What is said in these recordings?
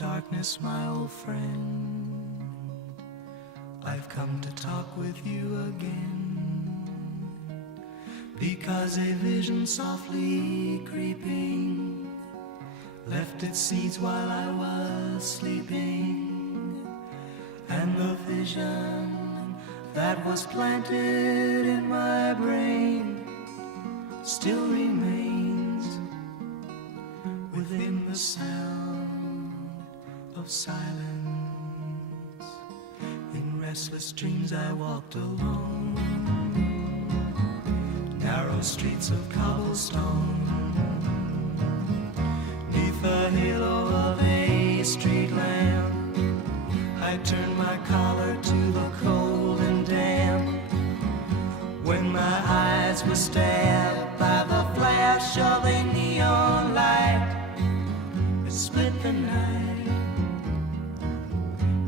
darkness, my old friend, I've come to talk with you again, because a vision softly creeping left its seeds while I was sleeping, and the vision that was planted in my brain still remains within the sound of silence. In restless dreams I walked alone, narrow streets of cobblestone, neath the halo of a street lamp. I turned my collar to the cold and damp, when my eyes were stabbed by the flash of a neon light. It split the night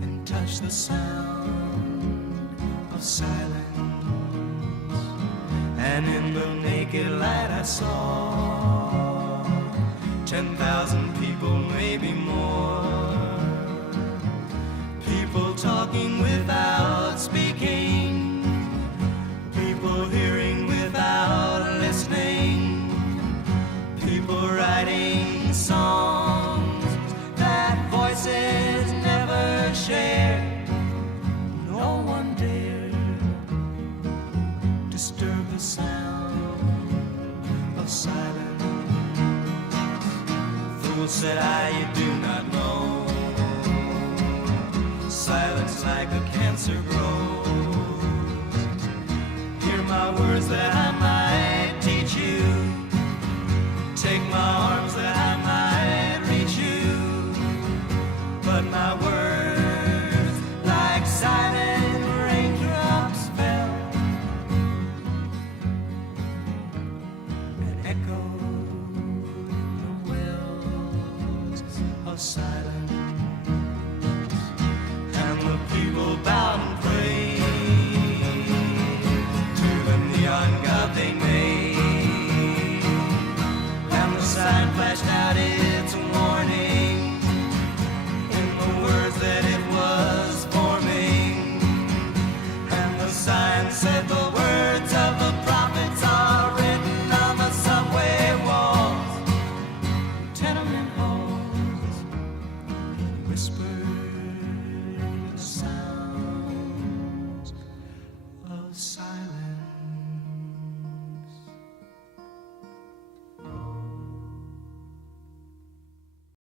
and touched the sound of silence, and in the naked light I saw 10,000 people, maybe more, people talking without speaking, people hearing without listening, people writing songs that voices never shared. No one dared disturb the sound of silence. Fool, said I, you do not know, silence like a cancer grows. Hear my words that I might teach you, take my arms that I might reach you, but my words like silent raindrops fell and echoed the wells of silence, and the people bowed and prayed to the neon god they made, and the sign flashed out